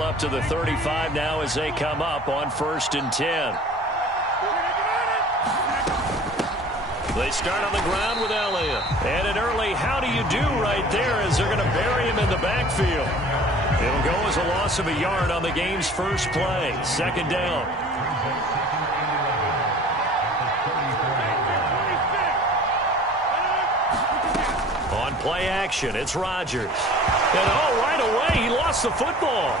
ball up to the 35 now as they come up on 1st and 10. They start on the ground with Elliott. And an early how do you do right there as they're going to bury him in the backfield. It'll go as a loss of a yard on the game's first play. 2nd down. On play action, it's Rodgers. And right away, he lost the football.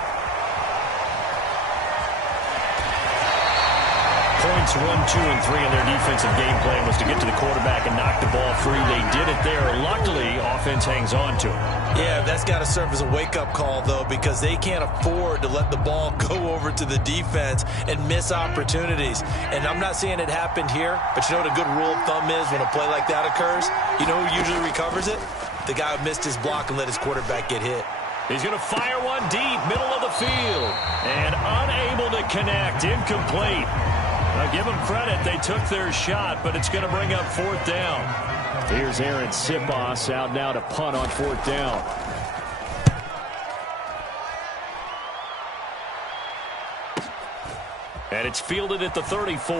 Points 1, 2, and 3 in their defensive game plan was to get to the quarterback and knock the ball free. They did it there. Luckily, offense hangs on to it. Yeah, that's got to serve as a wake-up call, though, because they can't afford to let the ball go over to the defense and miss opportunities. And I'm not saying it happened here, but you know what a good rule of thumb is when a play like that occurs? You know who usually recovers it? The guy who missed his block and let his quarterback get hit. He's going to fire one deep, middle of the field, and unable to connect, incomplete. Now give them credit, they took their shot, but it's going to bring up 4th down. Here's Aaron Sipos out now to punt on 4th down. And it's fielded at the 34.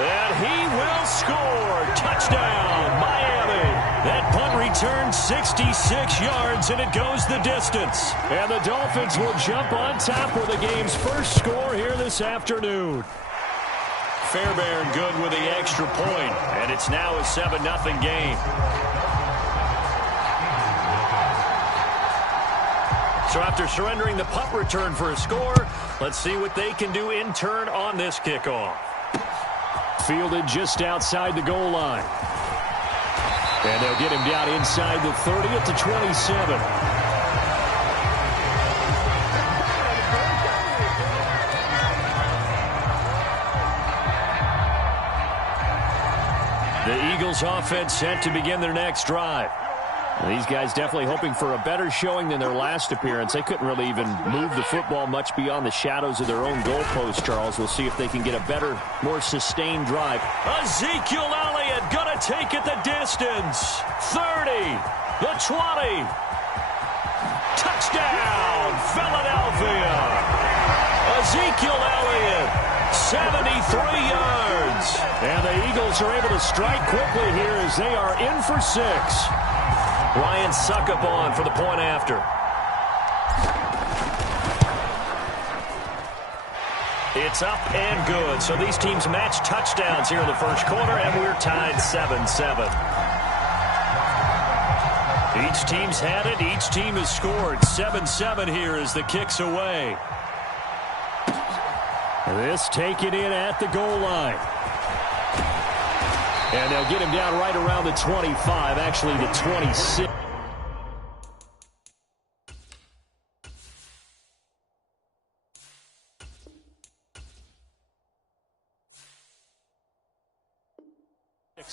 And he will score. Touchdown, Miami. That punt returns 66 yards, and it goes the distance. And the Dolphins will jump on top with the game's first score here this afternoon. Fairbairn good with the extra point, and it's now a 7-0 game. So after surrendering the punt return for a score, let's see what they can do in turn on this kickoff. Fielded just outside the goal line. And they'll get him down inside the 30 at the 27. The Eagles offense set to begin their next drive. These guys definitely hoping for a better showing than their last appearance. They couldn't really even move the football much beyond the shadows of their own goalpost, Charles. We'll see if they can get a better, more sustained drive. Ezekiel Elliott going to take it the distance. 30, the 20. Touchdown, Philadelphia. Ezekiel Elliott, 73 yards. And the Eagles are able to strike quickly here as they are in for 6. Ryan Suckup on for the point after. It's up and good. So these teams match touchdowns here in the first quarter, and we're tied 7-7. Each team's had it. Each team has scored. 7-7 here as the kick's away. This taken in at the goal line. And they'll get him down right around the 25, actually the 26.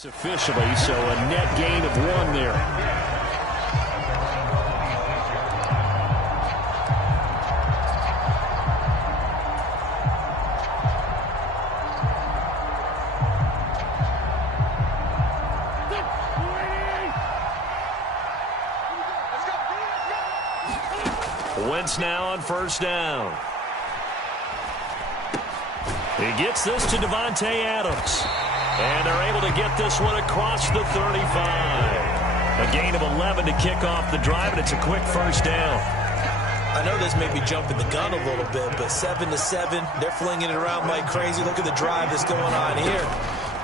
Officially, so a net gain of 1 there. Wentz now on 1st down. He gets this to Devontae Adams. And they're able to get this one across the 35. A gain of 11 to kick off the drive, and it's a quick 1st down. I know this may be jumping the gun a little bit, but 7-7, they're flinging it around like crazy. Look at the drive that's going on here.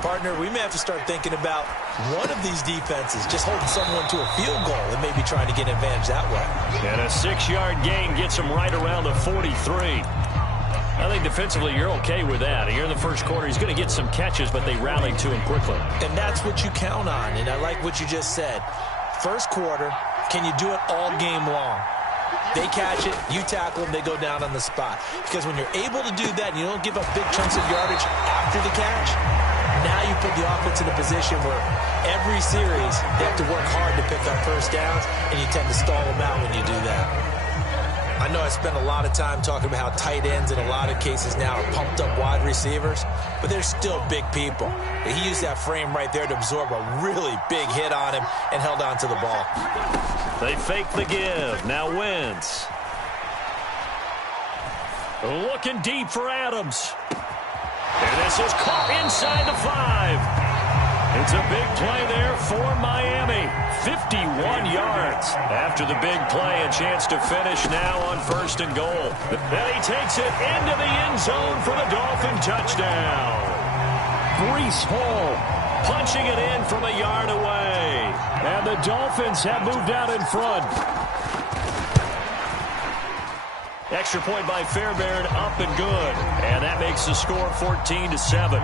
Partner, we may have to start thinking about one of these defenses just holding someone to a field goal and maybe trying to get an advantage that way. And a 6-yard gain gets him right around the 43. I think defensively you're okay with that. Here in the first quarter, he's going to get some catches, but they rallied to him quickly. And that's what you count on, and I like what you just said. First quarter, can you do it all game long? They catch it, you tackle them, they go down on the spot. Because when you're able to do that and you don't give up big chunks of yardage after the catch, now you put the offense in a position where every series they have to work hard to pick up 1st downs, and you tend to stall them out when you do that. I know I spend a lot of time talking about how tight ends in a lot of cases now are pumped up wide receivers, but they're still big people. He used that frame right there to absorb a really big hit on him and held on to the ball. They fake the give. Now Wentz. Looking deep for Adams. And this is caught inside the 5. It's a big play there for Miami. 51 yards. After the big play, a chance to finish now on 1st and goal. Then he takes it into the end zone for the Dolphin touchdown. Breece Hall punching it in from a yard away. And the Dolphins have moved out in front. Extra point by Fairbairn, up and good. And that makes the score 14-7.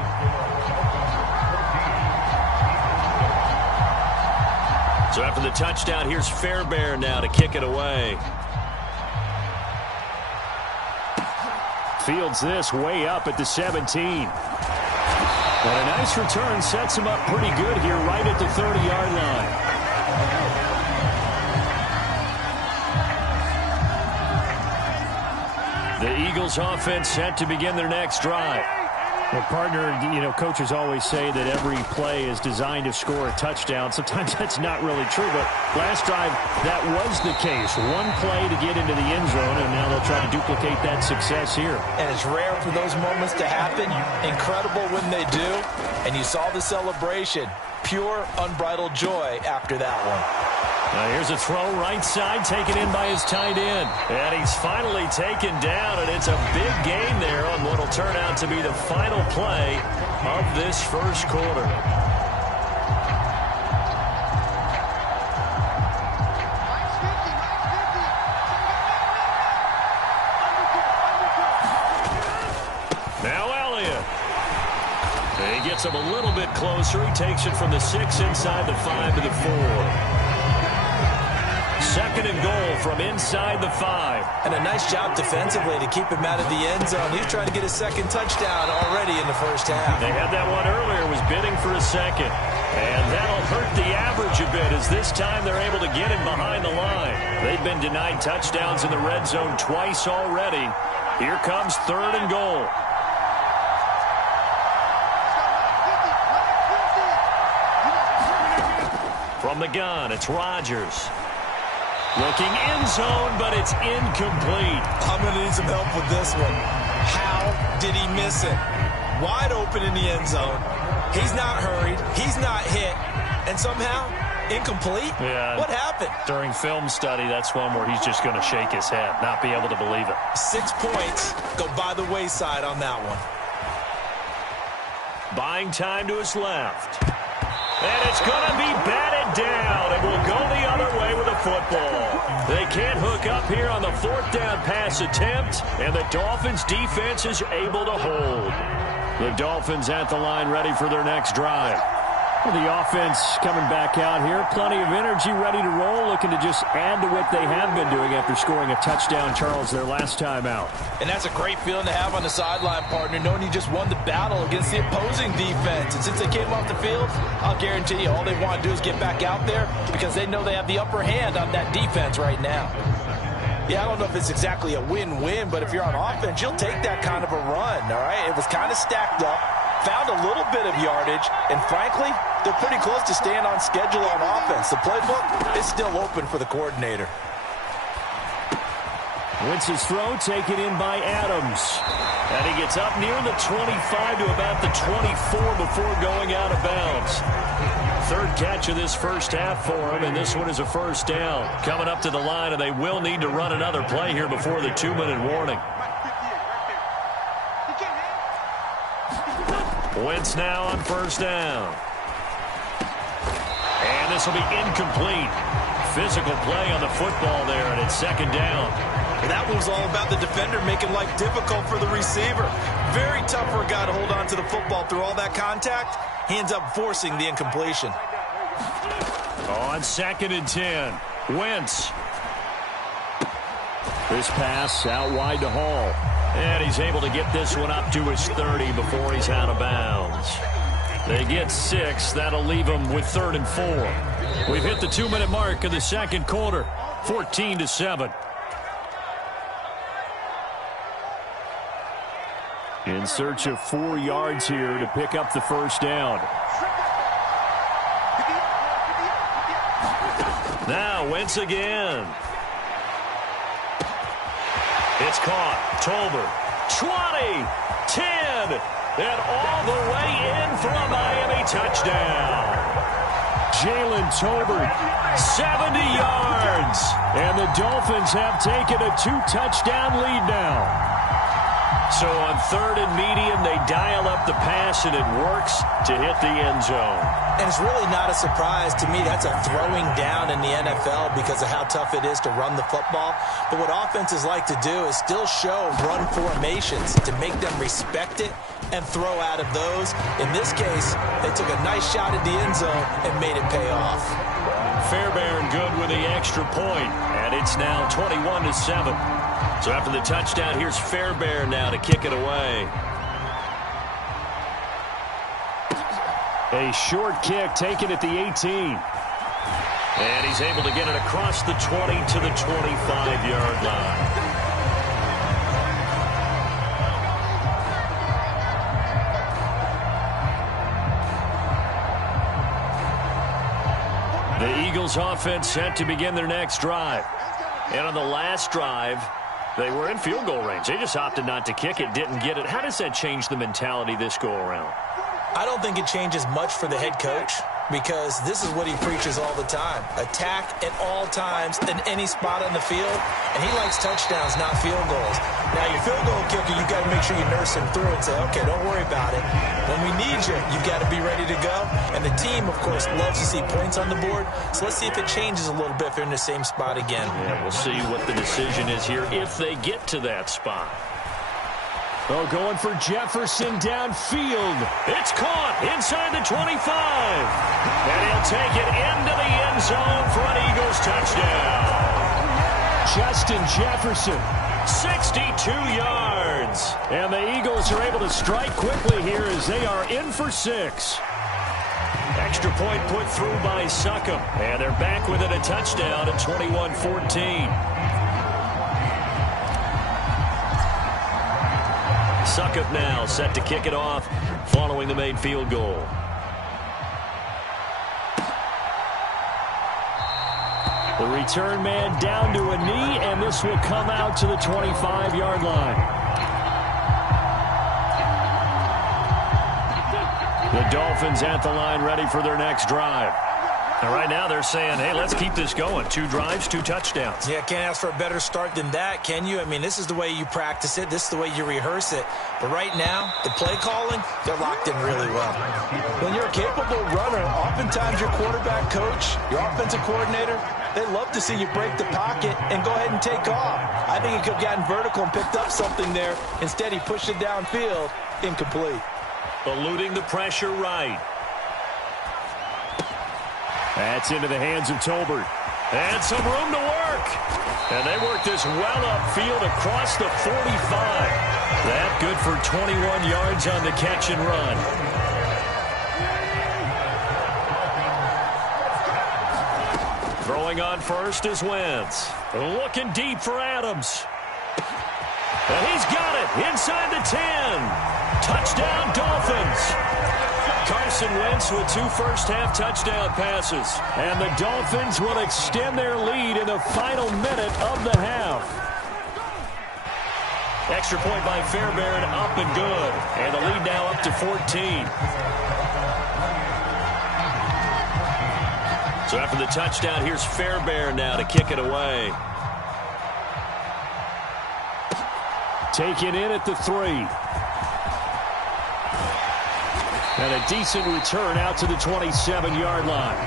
So after the touchdown, here's Fairbairn now to kick it away. Fields this way up at the 17. And a nice return sets him up pretty good here right at the 30-yard line. The Eagles offense set to begin their next drive. Well, partner, coaches always say that every play is designed to score a touchdown. Sometimes that's not really true, but last drive, that was the case. One play to get into the end zone, and now they'll try to duplicate that success here. And it's rare for those moments to happen. Incredible when they do. And you saw the celebration. Pure, unbridled joy after that one. Now here's a throw right side, taken in by his tight end. And he's finally taken down, and it's a big gain there on what will turn out to be the final play of this first quarter. Now Elliott. He gets him a little bit closer. He takes it from the 6 inside the 5 to the 4. 2nd and goal from inside the 5. And a nice job defensively to keep him out of the end zone. He's trying to get his second touchdown already in the first half. They had that one earlier, was bidding for a second. And that'll hurt the average a bit as this time they're able to get him behind the line. They've been denied touchdowns in the red zone twice already. Here comes 3rd and goal. From the gun, it's Rodgers. Looking end zone, but it's incomplete. I'm going to need some help with this one. How did he miss it? Wide open in the end zone. He's not hurried. He's not hit. And somehow, incomplete? Yeah. What happened? During film study, that's one where he's just going to shake his head, not be able to believe it. 6 points go by the wayside on that one. Buying time to his left. And it's going to be batted down. It will go the other way with a football. They can't hook up here on the 4th down pass attempt, and the Dolphins' defense is able to hold. The Dolphins at the line ready for their next drive. Well, the offense coming back out here. Plenty of energy, ready to roll, looking to just add to what they have been doing after scoring a touchdown, Charles, their last time out. And that's a great feeling to have on the sideline, partner, knowing you just won the battle against the opposing defense. And since they came off the field, I'll guarantee you all they want to do is get back out there because they know they have the upper hand on that defense right now. Yeah, I don't know if it's exactly a win-win, but if you're on offense, you'll take that kind of a run, all right? It was kind of stacked up, found a little bit of yardage, and frankly, they're pretty close to staying on schedule on offense. The playbook is still open for the coordinator. Wentz's throw taken in by Adams. And he gets up near the 25 to about the 24 before going out of bounds. 3rd catch of this first half for him, and this one is a first down. Coming up to the line, and they will need to run another play here before the 2-minute warning. Wentz now on 1st down. And this will be incomplete. Physical play on the football there, and it's 2nd down. That was all about the defender making life difficult for the receiver. Very tough for a guy to hold on to the football through all that contact. He ends up forcing the incompletion. On 2nd and 10, Wentz. This pass out wide to Hall. And he's able to get this one up to his 30 before he's out of bounds. They get 6. That'll leave them with 3rd and 4. We've hit the 2-minute mark of the second quarter. 14-7. In search of 4 yards here to pick up the first down. Now Wentz again. It's caught. Tolbert. 20, 10, and all the way in for a Miami touchdown. Jalen Tolbert, 70 yards. And the Dolphins have taken a 2-touchdown lead now. So on 3rd and medium, they dial up the pass, and it works to hit the end zone. And it's really not a surprise to me. That's a throwing down in the NFL because of how tough it is to run the football. But what offenses like to do is still show run formations to make them respect it and throw out of those. In this case, they took a nice shot at the end zone and made it pay off. Fairbairn good with the extra point, and it's now 21-7. So after the touchdown, here's Fairbairn now to kick it away. A short kick taken at the 18. And he's able to get it across the 20 to the 25-yard line. The Eagles offense set to begin their next drive. And on the last drive, they were in field goal range. They just opted not to kick it, didn't get it. How does that change the mentality this go around? I don't think it changes much for the head coach because this is what he preaches all the time. Attack at all times in any spot on the field, and he likes touchdowns, not field goals. Now, your field goal kicker, you've got to make sure you nurse him through and say, okay, don't worry about it. When we need you, you've got to be ready to go. And the team, of course, loves to see points on the board. So let's see if it changes a little bit if they're in the same spot again. Yeah, we'll see what the decision is here if they get to that spot. Oh, going for Jefferson downfield. It's caught inside the 25. And he'll take it into the end zone for an Eagles touchdown. Justin Jefferson. 62 yards. And the Eagles are able to strike quickly here as they are in for 6. Extra point put through by Succop. And they're back within a touchdown at 21-14. Succop now set to kick it off following the made field goal. The return man down to a knee, and this will come out to the 25-yard line. The Dolphins at the line ready for their next drive. And right now they're saying, hey, let's keep this going. 2 drives, 2 touchdowns. Yeah, can't ask for a better start than that, can you? I mean, this is the way you practice it. This is the way you rehearse it. But right now, the play calling, they're locked in really well. When you're a capable runner, oftentimes your quarterback coach, your offensive coordinator, they love to see you break the pocket and go ahead and take off. I think he could have gotten vertical and picked up something there. Instead, he pushed it downfield, incomplete. Eluding the pressure right. That's into the hands of Tolbert. And some room to work. And they work this well upfield across the 45. That good for 21 yards on the catch and run. Throwing on first is Wentz. Looking deep for Adams. And he's got it inside the 10. Touchdown, Dolphins. Carson Wentz with 2 first-half touchdown passes. And the Dolphins will extend their lead in the final minute of the half. Extra point by Fairbairn, up and good. And the lead now up to 14. So after the touchdown, here's Fairbairn now to kick it away. Taken in at the 3. And a decent return out to the 27-yard line.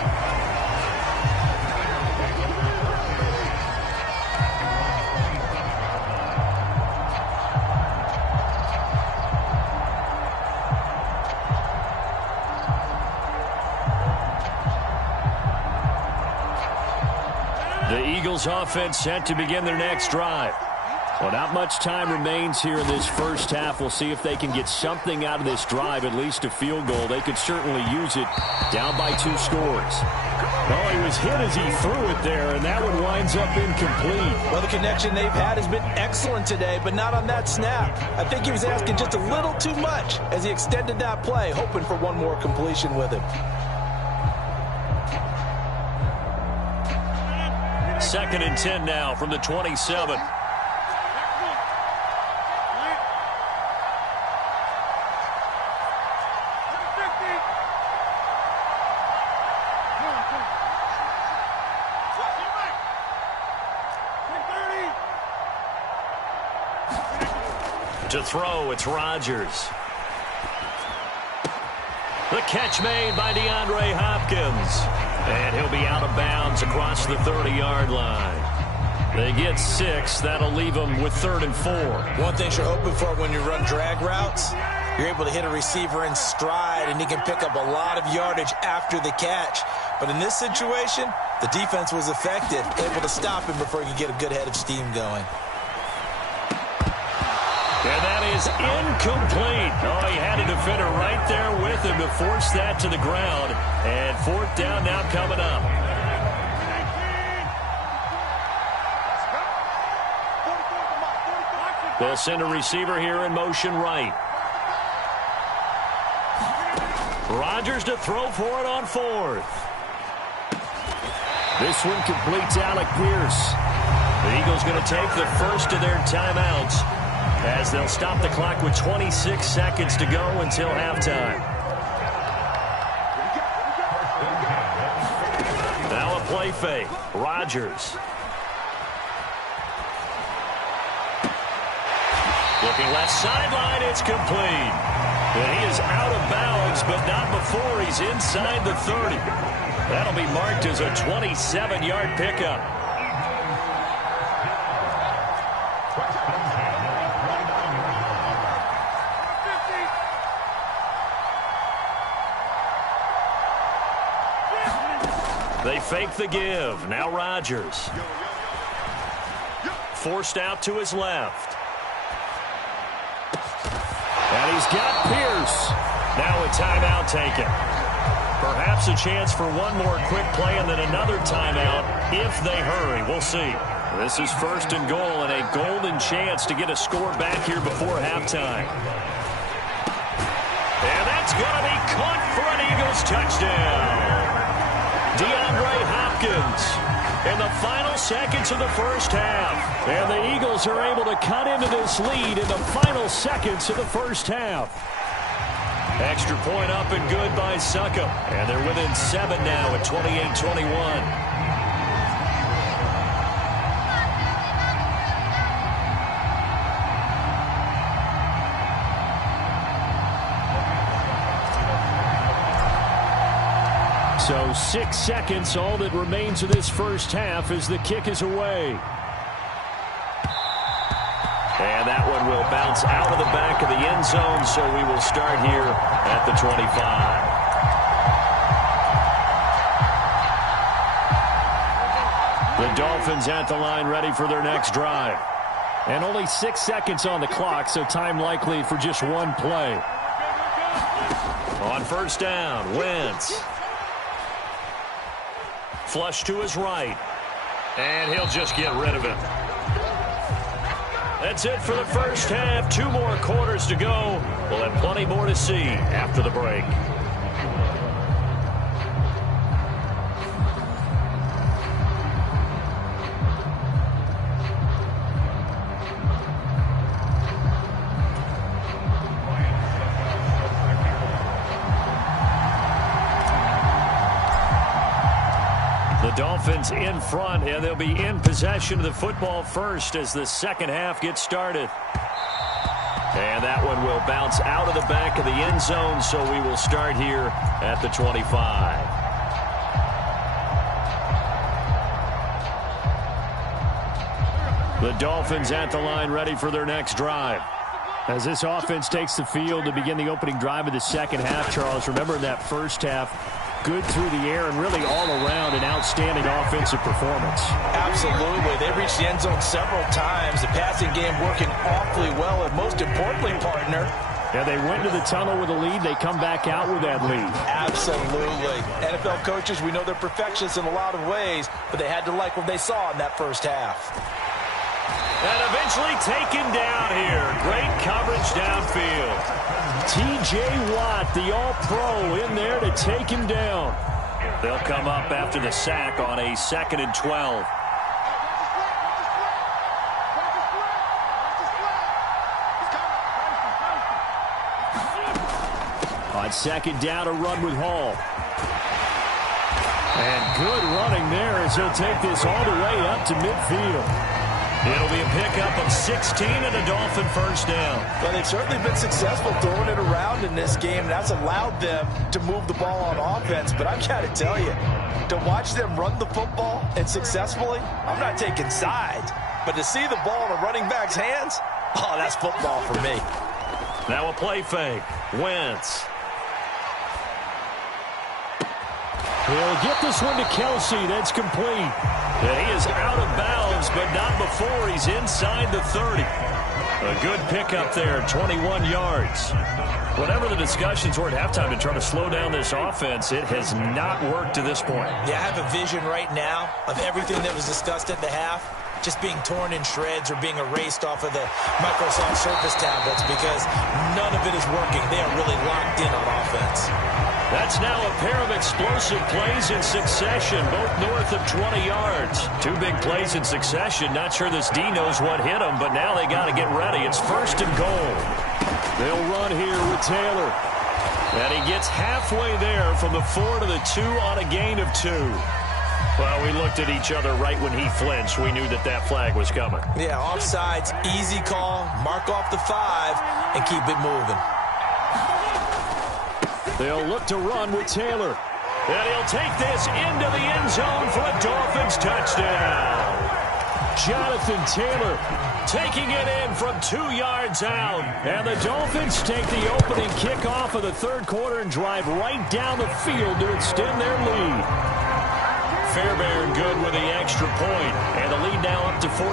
The Eagles offense set to begin their next drive. Well, not much time remains here in this first half. We'll see if they can get something out of this drive, at least a field goal. They could certainly use it down by 2 scores. Oh, he was hit as he threw it there, and that one winds up incomplete. Well, the connection they've had has been excellent today, but not on that snap. I think he was asking just a little too much as he extended that play, hoping for one more completion with him. 2nd and 10 now from the 27. To throw, it's Rodgers. The catch made by DeAndre Hopkins. And he'll be out of bounds across the 30-yard line. They get 6. That'll leave them with 3rd and 4. One thing you're hoping for when you run drag routes, you're able to hit a receiver in stride, and he can pick up a lot of yardage after the catch. But in this situation, the defense was effective, able to stop him before he could get a good head of steam going. And that is incomplete. Oh, he had a defender right there with him to force that to the ground. And 4th down now coming up. They'll send a receiver here in motion right. Rodgers to throw for it on 4th. This one completes Alec Pierce. The Eagles going to take the first of their timeouts, as they'll stop the clock with 26 seconds to go until halftime. Now a play fake. Rodgers. Looking left sideline, it's complete. And he is out of bounds, but not before he's inside the 30. That'll be marked as a 27-yard pickup. They fake the give. Now Rodgers. Forced out to his left. And he's got Pierce. Now a timeout taken. Perhaps a chance for one more quick play and then another timeout if they hurry. We'll see. This is 1st and goal and a golden chance to get a score back here before halftime. And that's going to be caught for an Eagles touchdown. DeAndre Hopkins in the final seconds of the first half. And the Eagles are able to cut into this lead in the final seconds of the first half. Extra point up and good by Succop. And they're within 7 now at 28-21. So 6 seconds, all that remains of this first half as the kick is away. And that one will bounce out of the back of the end zone, so we will start here at the 25. The Dolphins at the line ready for their next drive. And only 6 seconds on the clock, so time likely for just one play. On 1st down, Wentz. Flush to his right. And he'll just get rid of it. That's it for the first half. 2 more quarters to go. We'll have plenty more to see after the break. Dolphins in front, and they'll be in possession of the football first as the second half gets started. And that one will bounce out of the back of the end zone, so we will start here at the 25. The Dolphins at the line ready for their next drive. As this offense takes the field to begin the opening drive of the second half, Charles, remember in that first half, good through the air and really all around an outstanding offensive performance. Absolutely. They reached the end zone several times. The passing game working awfully well, and most importantly, partner, yeah, they went to the tunnel with a lead. They come back out with that lead. Absolutely. NFL coaches, we know they're perfectionists in a lot of ways, but they had to like what they saw in that first half. And eventually taken down here. Great coverage downfield. T.J. Watt, the all-pro, in there to take him down. They'll come up after the sack on a 2nd and 12. On 2nd down, a run with Hall. And good running there as he'll take this all the way up to midfield. It'll be a pickup of 16 and a Dolphin first down. Well, they've certainly been successful throwing it around in this game, and that's allowed them to move the ball on offense. But I've got to tell you, to watch them run the football and successfully, I'm not taking sides. But to see the ball in a running back's hands, oh, that's football for me. Now a play fake. Wentz. He'll get this one to Kelsey. That's complete. And he is out of bounds, but not before he's inside the 30. A good pickup there, 21 yards. Whatever the discussions were at halftime to try to slow down this offense, it has not worked to this point. Yeah, I have a vision right now of everything that was discussed at the half just being torn in shreds or being erased off of the Microsoft Surface tablets because none of it is working. They are really locked in on offense. That's now a pair of explosive plays in succession, both north of 20 yards. 2 big plays in succession. Not sure this D knows what hit them, but now they got to get ready. It's 1st and goal. They'll run here with Taylor. And he gets halfway there from the 4 to the 2 on a gain of 2. Well, we looked at each other right when he flinched. We knew that that flag was coming. Yeah, offsides, easy call, mark off the 5, and keep it moving. They'll look to run with Taylor. And he'll take this into the end zone for a Dolphins touchdown. Jonathan Taylor taking it in from 2 yards out. And the Dolphins take the opening kickoff of the 3rd quarter and drive right down the field to extend their lead. Fairbairn good with the extra point, and the lead now up to 14.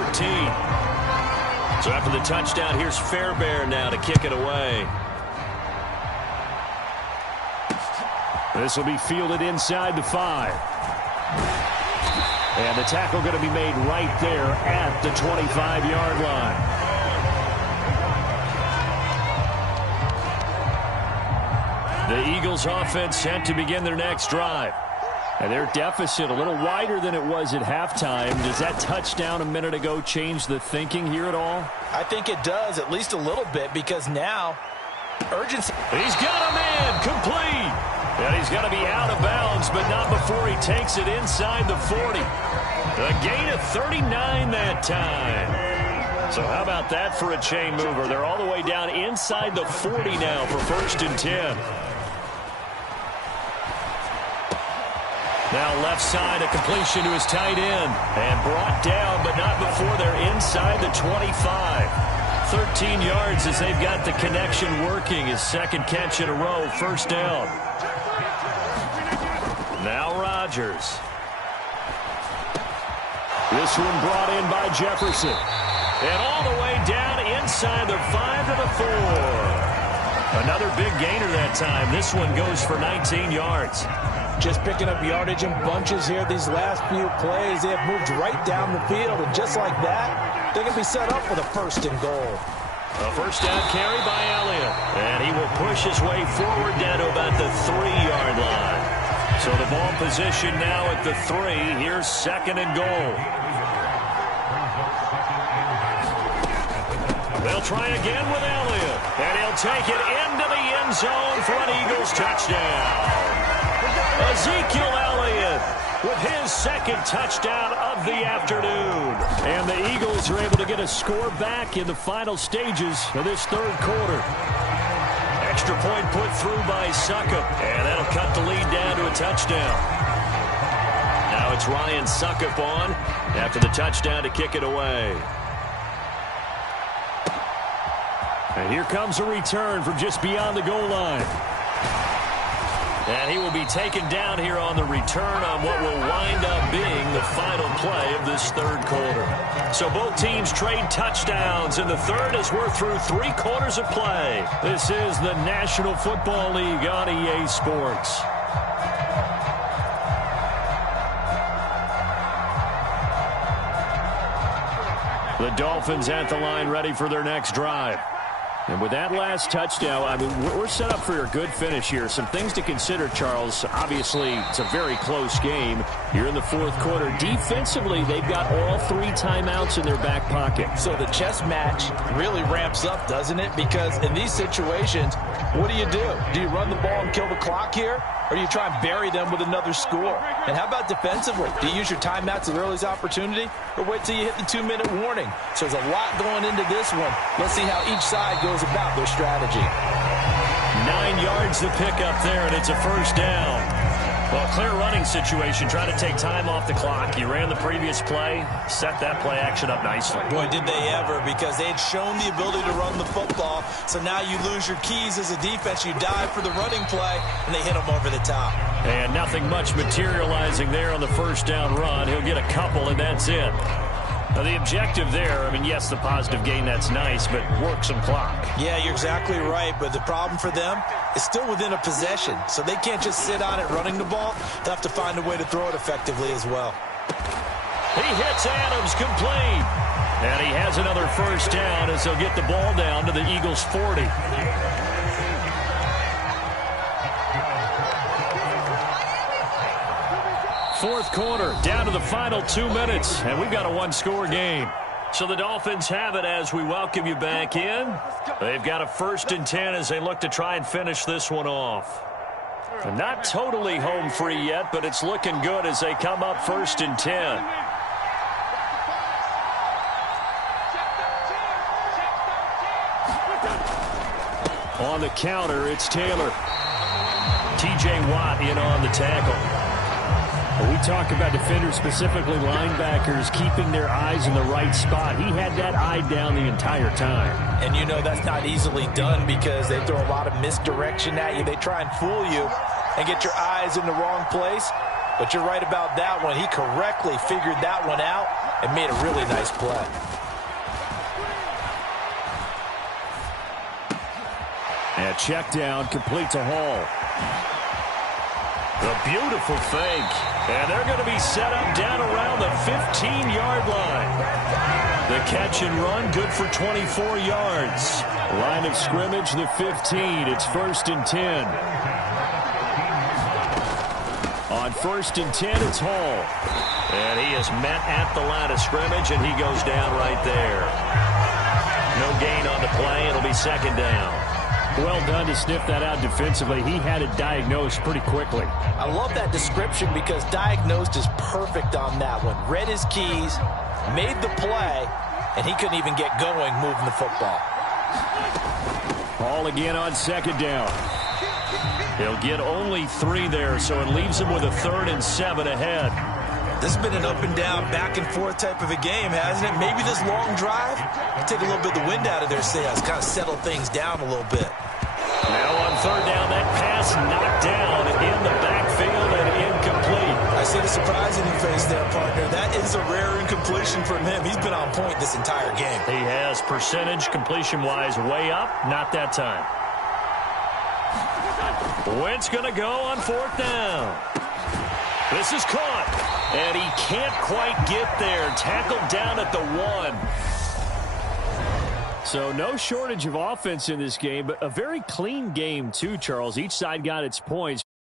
So after the touchdown, here's Fairbairn now to kick it away. This will be fielded inside the 5. And the tackle going to be made right there at the 25-yard line. The Eagles offense set to begin their next drive. And their deficit a little wider than it was at halftime. Does that touchdown a minute ago change the thinking here at all? I think it does, at least a little bit, because now urgency. He's got him in, complete. And he's going to be out of bounds, but not before he takes it inside the 40. A gain of 39 that time. So how about that for a chain mover? They're all the way down inside the 40 now for 1st and 10. Now left side, a completion to his tight end. And brought down, but not before they're inside the 25. 13 yards as they've got the connection working. His 2nd catch in a row, 1st down. Now Rodgers. This one brought in by Jefferson. And all the way down inside the 5 to the 4. Another big gainer that time. This one goes for 19 yards. Just picking up yardage in bunches here these last few plays. They have moved right down the field, and just like that, they're going to be set up for the 1st and goal. A 1st down carry by Elliott. And he will push his way forward down to about the 3-yard line. So the ball position now at the 3. Here's 2nd and goal. They'll try again with Elliott. And he'll take it into the end zone for an Eagles touchdown. Ezekiel Elliott with his 2nd touchdown of the afternoon. And the Eagles are able to get a score back in the final stages of this 3rd quarter. Extra point put through by Succop, and that'll cut the lead down to a touchdown. Now it's Ryan Succop on after the touchdown to kick it away. And here comes a return from just beyond the goal line. And he will be taken down here on the return on what will wind up being the final play of this third quarter. So both teams trade touchdowns in the third as we're through 3 quarters of play. This is the National Football League on EA Sports. The Dolphins at the line ready for their next drive. And with that last touchdown, I mean, we're set up for a good finish here. Some things to consider, Charles. Obviously, it's a very close game. You're in the fourth quarter. Defensively, they've got all 3 timeouts in their back pocket. So the chess match really ramps up, doesn't it? Because in these situations, what do? Do you run the ball and kill the clock here? Or do you try and bury them with another score? And how about defensively? Do you use your timeouts at the earliest opportunity? Or wait till you hit the 2-minute warning? So there's a lot going into this one. Let's see how each side goes about their strategy. 9 yards to pick up there, and it's a first down. Well, clear running situation. Try to take time off the clock. You ran the previous play, set that play action up nicely. Boy, did they ever, because they had shown the ability to run the football. So now you lose your keys as a defense. You dive for the running play, and they hit them over the top. And nothing much materializing there on the first down run. He'll get a couple, and that's it. Now, the objective there, I mean, yes, the positive gain, that's nice, but work some clock. Yeah, you're exactly right, but the problem for them is still within a possession, so they can't just sit on it running the ball. They'll have to find a way to throw it effectively as well. He hits Adams complete, and he has another first down as he'll get the ball down to the Eagles' 40. Fourth quarter, down to the final 2 minutes, and we've got a 1-score game. So the Dolphins have it as we welcome you back in. They've got a 1st and 10 as they look to try and finish this one off. They're not totally home free yet, but it's looking good as they come up 1st and 10. On the counter, it's Taylor. T.J. Watt in on the tackle. When we talk about defenders, specifically linebackers, keeping their eyes in the right spot. He had that eye down the entire time. And you know that's not easily done because they throw a lot of misdirection at you. They try and fool you and get your eyes in the wrong place. But you're right about that one. He correctly figured that one out and made a really nice play. And check down, complete to Hall. A beautiful fake. And they're going to be set up down around the 15-yard line. The catch and run, good for 24 yards. Line of scrimmage, the 15. It's 1st and 10. On 1st and 10, it's Hall. And he is met at the line of scrimmage, and he goes down right there. No gain on the play. It'll be 2nd down. Well done to sniff that out defensively. He had it diagnosed pretty quickly. I love that description because diagnosed is perfect on that one. Read his keys, made the play, and he couldn't even get going moving the football. Hall again on 2nd down. He'll get only 3 there, so it leaves him with a 3rd and 7 ahead. This has been an up and down, back and forth type of a game, hasn't it? Maybe this long drive take a little bit of the wind out of their sails, kind of settle things down a little bit. Now on 3rd down, that pass knocked down in the backfield and incomplete. I see the surprise in your face there, partner. That is a rare incompletion from him. He's been on point this entire game. He has percentage completion-wise way up, not that time. Wentz going to go on 4th down. This is caught, and he can't quite get there. Tackled down at the 1. So no shortage of offense in this game, but a very clean game too, Charles. Each side got its points.